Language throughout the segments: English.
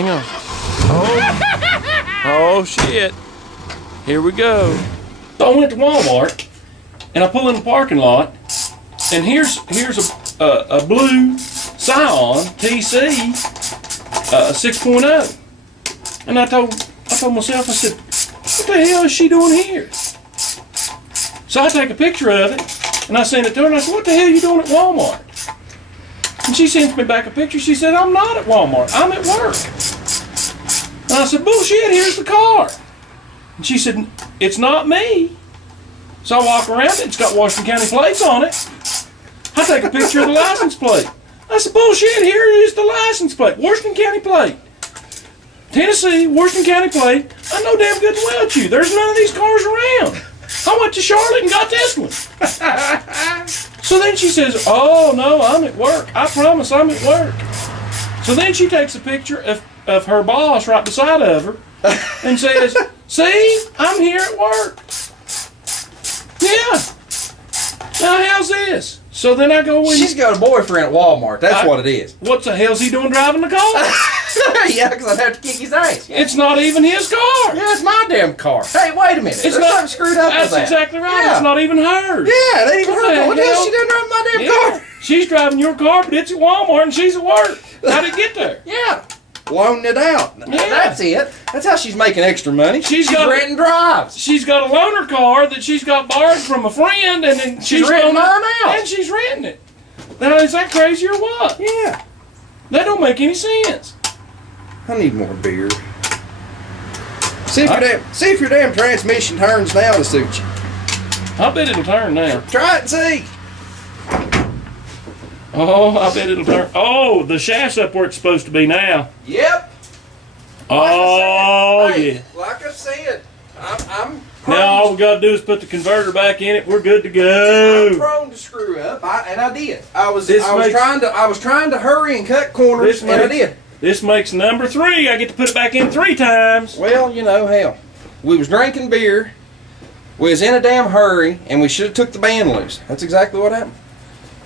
Hang on. Oh shit. Here we go. So I went to Walmart and I pull in the parking lot and here's a blue Scion TC 6.0. And I told myself, I said, what the hell is she doing here? So I take a picture of it and I send it to her and I said, what the hell are you doing at Walmart? And she sends me back a picture. She said, I'm not at Walmart, I'm at work. And I said, bullshit, here's the car. And she said, it's not me. So I walk around it, it's got Washington County plates on it. I take a picture of the license plate. I said, bullshit, here is the license plate, Washington County plate. Tennessee, Washington County plate. I know damn good and well it's you. There's none of these cars around. I went to Charlotte and got this one. So then she says, oh no, I'm at work. I promise I'm at work. So then she takes a picture of her boss right beside of her and says, see, I'm here at work. Yeah. Now how's this? So then I go in. She's got a boyfriend at Walmart. That's what it is. What the hell's he doing driving the car? Yeah, because I'd have to kick his ass. Yeah. It's not even his car. Yeah, it's my damn car. Hey, wait a minute. It's There's not something screwed up with that. That's exactly right. Yeah. It's not even hers. Yeah, it ain't even her car. What the hell is she doing driving my damn car? She's driving your car, but it's at Walmart and she's at work. How'd it get there? Yeah. Loaning it out. Yeah. That's it. That's how she's making extra money. She's renting drives. She's got a loaner car that she's got borrowed from a friend, and then she's renting mine out. And she's renting it. Now, is that crazy or what? Yeah. That don't make any sense. I need more beer. See if your damn transmission turns now to suit you. I bet it'll turn now. Try it and see. Oh, I bet it'll turn. Oh, the shaft's up where it's supposed to be now. Yep. Oh, yeah. Like I said, I'm now all we gotta do is put the converter back in it. We're good to go. I'm prone to screw up, and I did. I was trying to hurry and cut corners, and I did. This makes number 3. I get to put it back in 3 times. Well, you know, hell, we was drinking beer, we was in a damn hurry, and we should have took the band loose. That's exactly what happened.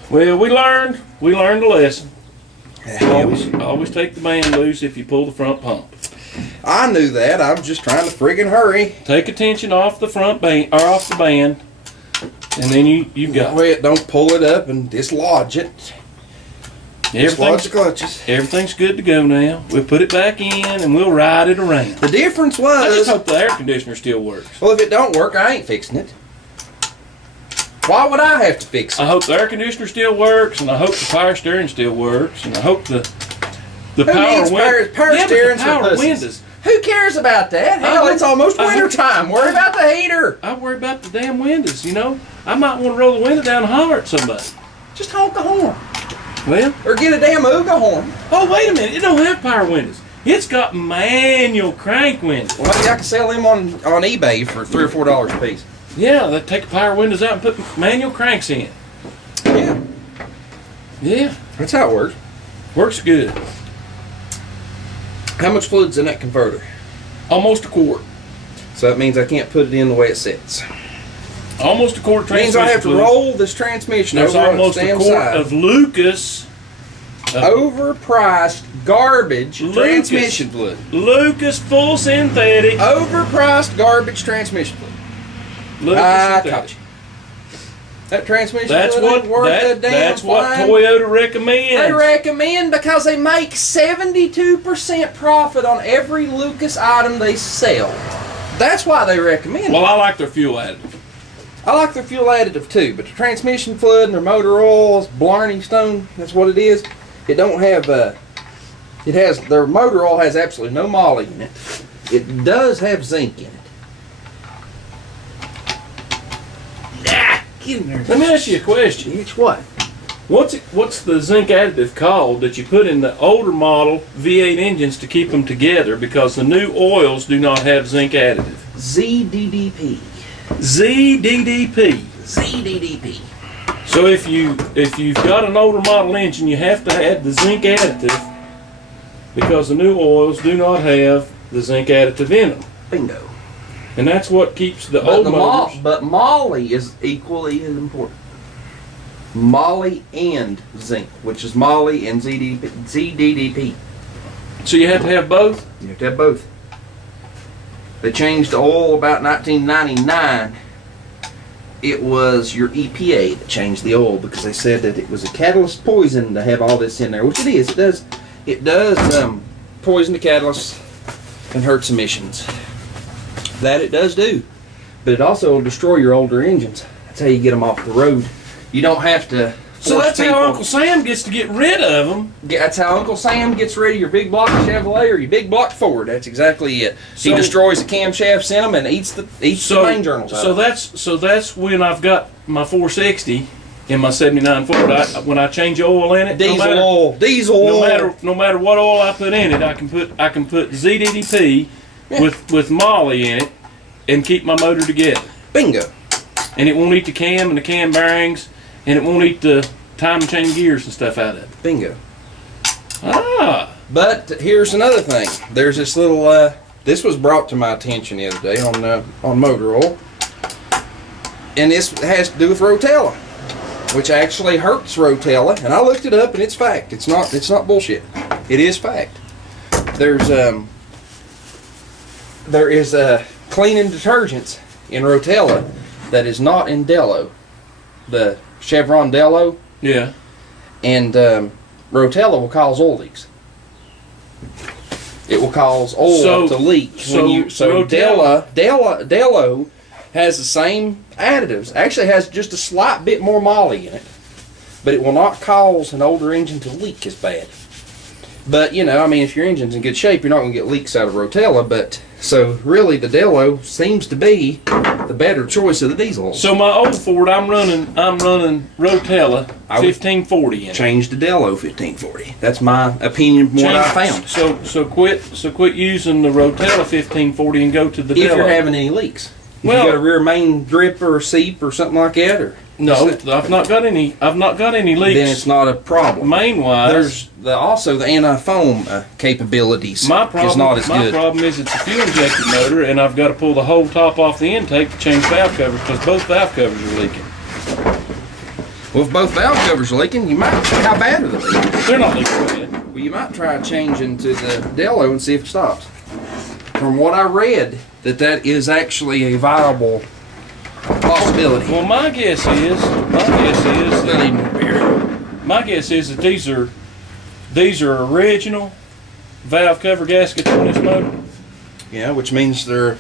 Well, we learned a lesson. Always take the band loose if you pull the front pump. I knew that. I was just trying to friggin' hurry. Take a tension off the front band, or off the band, and then you got it. Don't pull it up and dislodge it. Dislodge the clutches. Everything's good to go now. We'll put it back in and we'll ride it around. The difference was, I just hope the air conditioner still works. Well, if it don't work, I ain't fixing it. Why would I have to fix it? I hope the air conditioner still works, and I hope the power steering still works, and I hope the power steering windows. Who cares about that? Hell, it's almost winter time. Worry about the heater. I worry about the damn windows, you know. I might want to roll the window down and holler at somebody. Just honk the horn. Well, or get a damn Ooga horn. Oh, wait a minute. It don't have power windows. It's got manual crank windows. Well, maybe I can sell them on eBay for $3 or $4 a piece. Yeah, they take the power windows out and put manual cranks in. Yeah. Yeah. That's how it works. Works good. How much fluid's in that converter? Almost a quart. So that means I can't put it in the way it sits. Almost a quart transmission. Means I have to roll this transmission over almost a quart side of Lucas. Overpriced garbage transmission fluid. Lucas full synthetic. Overpriced garbage transmission fluid. Lucas synthetic. That transmission that's fluid ain't worth a damn That's fine. what Toyota recommends. They recommend because they make 72% profit on every Lucas item they sell. That's why they recommend it. Well, I like their fuel additive. I like their fuel additive too, but the transmission fluid and their motor oils, Blarney Stone, that's what it is. It don't have, their motor oil has absolutely no moly in it. It does have zinc in it. Get in there. Let me ask you a question. It's what? What's the zinc additive called that you put in the older model V8 engines to keep them together, because the new oils do not have zinc additive? ZDDP. ZDDP. ZDDP. So if you've got an older model engine, you have to add the zinc additive, because the new oils do not have the zinc additive in them. Bingo. And that's what keeps the old motors. But moly is equally as important. Moly and zinc, which is moly and ZDDP. So you have to have both? You have to have both. They changed the oil about 1999. It was your EPA that changed the oil because they said that it was a catalyst poison to have all this in there, which it is. It does poison the catalyst and hurts emissions. That it does do. But it also will destroy your older engines. That's how you get them off the road. You don't have to. So that's how Uncle Sam gets to get rid of them. That's how Uncle Sam gets rid of your big block Chevrolet or your big block Ford. That's exactly it. He destroys the camshafts in them and eats the main journals out of them. So that's when I've got my 460 in my 79 Ford. When I change oil in it, diesel oil. No matter what oil I put in it, I can put ZDDP with Molly in it and keep my motor together. Bingo. And it won't eat the cam and the cam bearings, and it won't eat the time and chain gears and stuff out of it. Bingo. Ah. But here's another thing. There's this little. This was brought to my attention the other day on motor oil, and this has to do with Rotella, which actually hurts Rotella. And I looked it up, and it's fact. It's not bullshit. It is fact. There is cleaning detergents in Rotella that is not in Dello. The Chevron Dello. Yeah. And Rotella will cause oil leaks. It will cause oil to leak. Dello has the same additives. Actually has just a slight bit more moly in it. But it will not cause an older engine to leak as bad. But, you know, I mean, if your engine's in good shape, you're not going to get leaks out of Rotella. But, so really, the Dello seems to be the better choice of the diesel. So my old Ford, I'm running Rotella 1540 in it. Change to Dello 1540. That's my opinion from what I found. So quit using the Rotella 1540 and go to the Dello. If you're having any leaks. If you got a rear main drip or a seep or something like that, or no, I've not got any leaks. Then it's not a problem. Main-wise, there's also the anti-foam capabilities. Is not as good. My problem is it's a fuel-injected motor, and I've got to pull the whole top off the intake to change valve covers because both valve covers are leaking. Well, if both valve covers are leaking, you might. How bad are they leaking? They're not leaking bad. Well, you might try changing to the Dello and see if it stops. From what I read, that is actually a viable possibility. Well, my guess is that these are original valve cover gaskets on this motor. Yeah, which means they're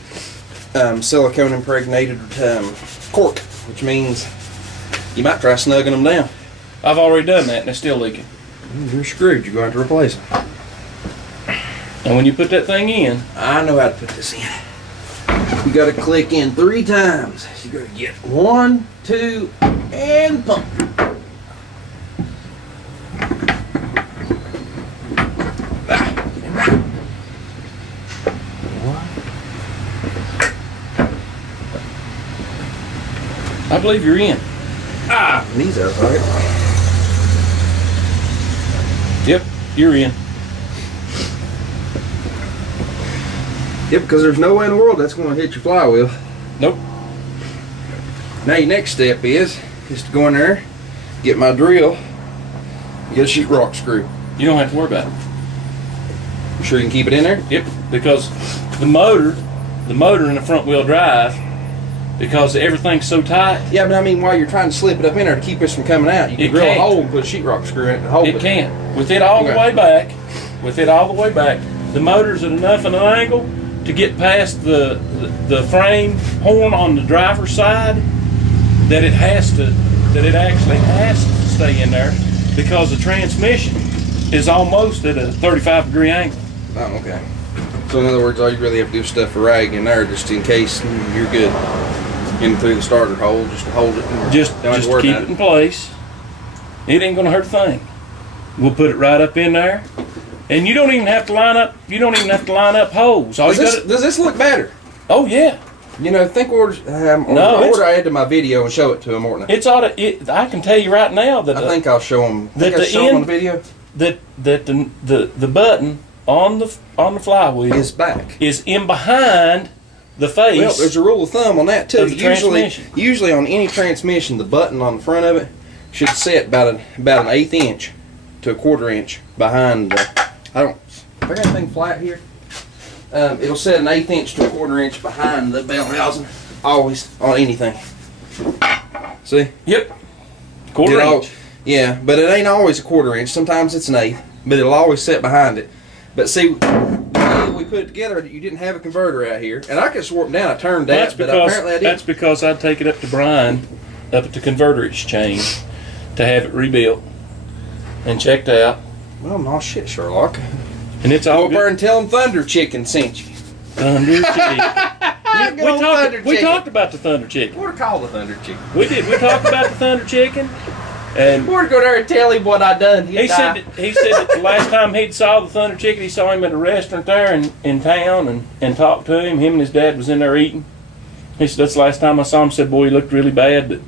silicone impregnated cork, which means you might try snugging them down. I've already done that and they're still leaking. You're screwed. You're going to have to replace them. And when you put that thing in, I know how to put this in. You got to click in 3 times. You got to get 1, 2, and pump. I believe you're in. These out of pocket. Yep, you're in. Yep, because there's no way in the world that's going to hit your flywheel. Nope. Now your next step is to go in there, get my drill, get a sheetrock screw. You don't have to worry about it. You sure you can keep it in there? Yep, because the motor in the front wheel drive, because everything's so tight. Yeah, but I mean, while you're trying to slip it up in there to keep this from coming out, you can drill a hole and put a sheetrock screw in it to hold it. It can. With it all the way back, the motor's at enough of an angle to get past the frame horn on the driver's side that it actually has to stay in there because the transmission is almost at a 35-degree angle. Oh, okay. So in other words, all you really have to do is stuff a rag in there just in case you're good. In through the starter hole, just to hold it. Just to keep it in place. It ain't gonna hurt a thing. We'll put it right up in there. And you don't even have to line up. You don't even have to line up holes. Does this look better? Oh yeah. You know, think order I add to my video and show it to them, Morton. I can tell you right now that I think I'll show them. On the video. That the button on the flywheel is back. Is in behind the face. Well, there's a rule of thumb on that too. Usually on any transmission, the button on the front of it should set about an 1/8 inch to a 1/4 inch behind. I If I got anything flat here, it'll set an 1/8 inch to a 1/4 inch behind the bell housing, always on anything. See? Yep. 1/4 inch. Yeah, but it ain't always a 1/4 inch. Sometimes it's an 1/8, but it'll always set behind it. But see, we put it together, you didn't have a converter out here, and I could swap down. I turned that, but apparently I didn't. That's because I'd take it up to Brian, up at the converter exchange, to have it rebuilt and checked out. Well, no shit, Sherlock. And it's all go over and tell them Thunder Chicken sent you. Thunder Chicken. We talked about the Thunder Chicken. What to call the Thunder Chicken? We did. We talked about the Thunder Chicken. And we're to go there and tell him what I done. He said that the last time he saw the Thunder Chicken, he saw him at a restaurant there in town and talked to him. Him and his dad was in there eating. He said, that's the last time I saw him. Said, boy, he looked really bad, but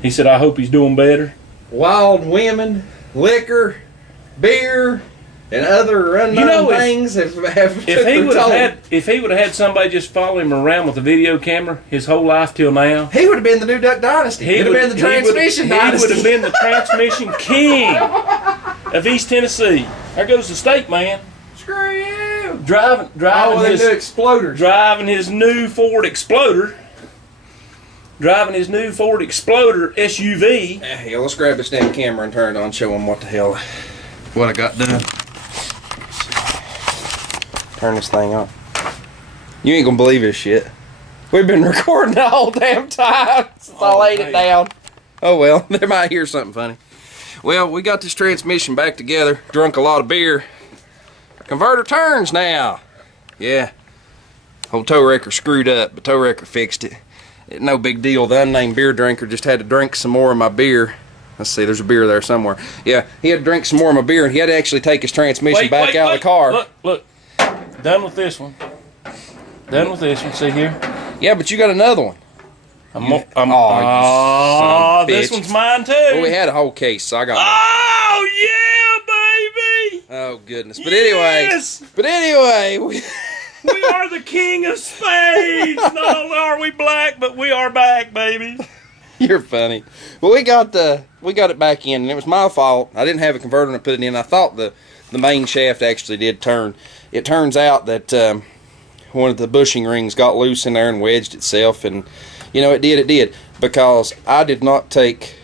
he said, I hope he's doing better. Wild women, liquor, beer, and other unknown things have if he would have had somebody just follow him around with a video camera his whole life till now, he would have been the new Duck Dynasty. He would have been the transmission dynasty. He would have been the transmission king of East Tennessee. There goes the state man. Screw you. Driving his new Exploders. Driving his new Ford Exploder. Driving his new Ford Exploder SUV. Yeah, let's grab this damn camera and turn it on and show him what I got done. Turn this thing on. You ain't gonna believe this shit. We've been recording the whole damn time since I laid it down. Oh well, they might hear something funny. Well, we got this transmission back together. Drunk a lot of beer. Our converter turns now. Yeah. Old tow wrecker screwed up, but tow wrecker fixed it. No big deal. The unnamed beer drinker just had to drink some more of my beer. Let's see, there's a beer there somewhere. Yeah, he had to drink some more of my beer, and he had to actually take his transmission back out of the car. Look. Done with this one. Done with this one. See here? Yeah, but you got another one. This one's mine too. Well, we had a whole case, so I got one. Oh, yeah, baby! Oh, goodness. But anyway, we are the king of spades. Not only are we black, but we are back, baby. You're funny. Well, we got it back in, and it was my fault. I didn't have a converter to put it in. I thought the main shaft actually did turn. It turns out that one of the bushing rings got loose in there and wedged itself, and it did because I did not take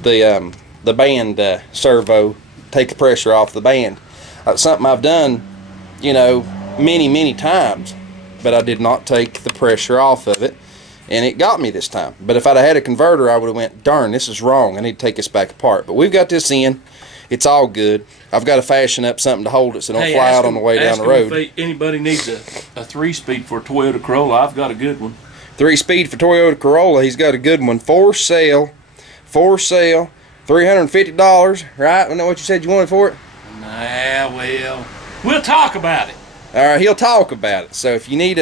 the band servo, take the pressure off the band. Something I've done, many times, but I did not take the pressure off of it. And it got me this time. But if I'd have had a converter, I would have went, darn, this is wrong. I need to take this back apart. But we've got this in. It's all good. I've got to fashion up something to hold it so it don't fly out on the way down the road. If anybody needs a 3-speed for a Toyota Corolla, I've got a good one. 3-speed for Toyota Corolla. He's got a good one. For sale. $350, right? Isn't that what you said you wanted for it? Nah, well, we'll talk about it. All right, he'll talk about it. So if you need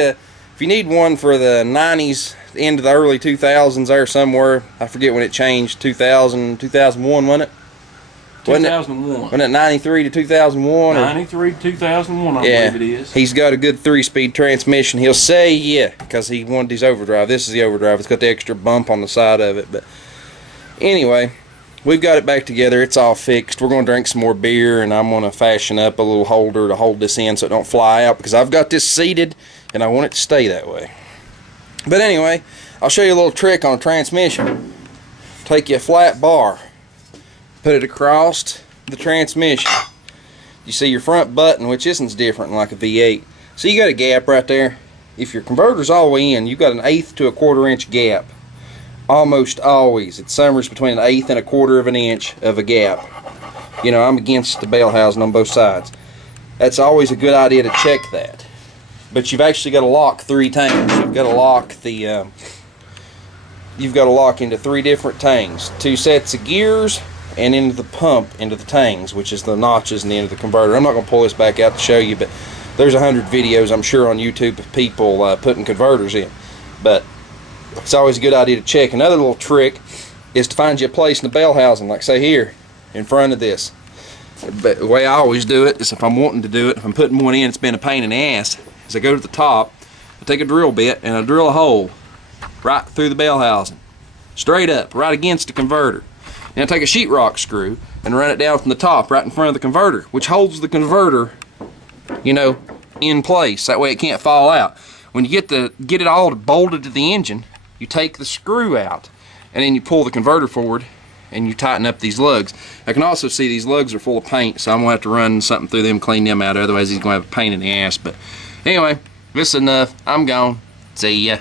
one for the 90s, into the early 2000s there somewhere, I forget when it changed, 2000, 2001, wasn't it? 2001. Wasn't it 93 to 2001? 93 to 2001, I believe it is. He's got a good 3-speed transmission. He'll say, yeah, because he wanted his overdrive. This is the overdrive. It's got the extra bump on the side of it. But anyway, we've got it back together. It's all fixed. We're going to drink some more beer, and I'm going to fashion up a little holder to hold this in so it don't fly out, because I've got this seated, and I want it to stay that way. But anyway, I'll show you a little trick on a transmission. Take you a flat bar, put it across the transmission. You see your front button, which isn't different than like a V8. So you got a gap right there. If your converter's all the way in, you've got an 1/8 to a 1/4 inch gap. Almost always. It's somewhere between an 1/8 and a 1/4 of an inch of a gap. I'm against the bell housing on both sides. That's always a good idea to check that. But you've actually got to lock 3 tanks. You've got to lock into 3 different tanks. 2 sets of gears and into the pump, into the tanks, which is the notches in the end of the converter. I'm not going to pull this back out to show you, but there's 100 videos, I'm sure, on YouTube of people putting converters in. But it's always a good idea to check. Another little trick is to find you a place in the bell housing, like say here, in front of this. But the way I always do it is if I'm wanting to do it, if I'm putting one in, it's been a pain in the ass, is I go to the top, I take a drill bit, and I drill a hole right through the bell housing. Straight up, right against the converter. Then I take a sheetrock screw and run it down from the top, right in front of the converter, which holds the converter you know, in place. That way it can't fall out. When you get it all bolted to the engine, you take the screw out, and then you pull the converter forward, and you tighten up these lugs. I can also see these lugs are full of paint, so I'm gonna have to run something through them, clean them out. Otherwise, he's gonna have a pain in the ass. But anyway, this is enough. I'm gone. See ya.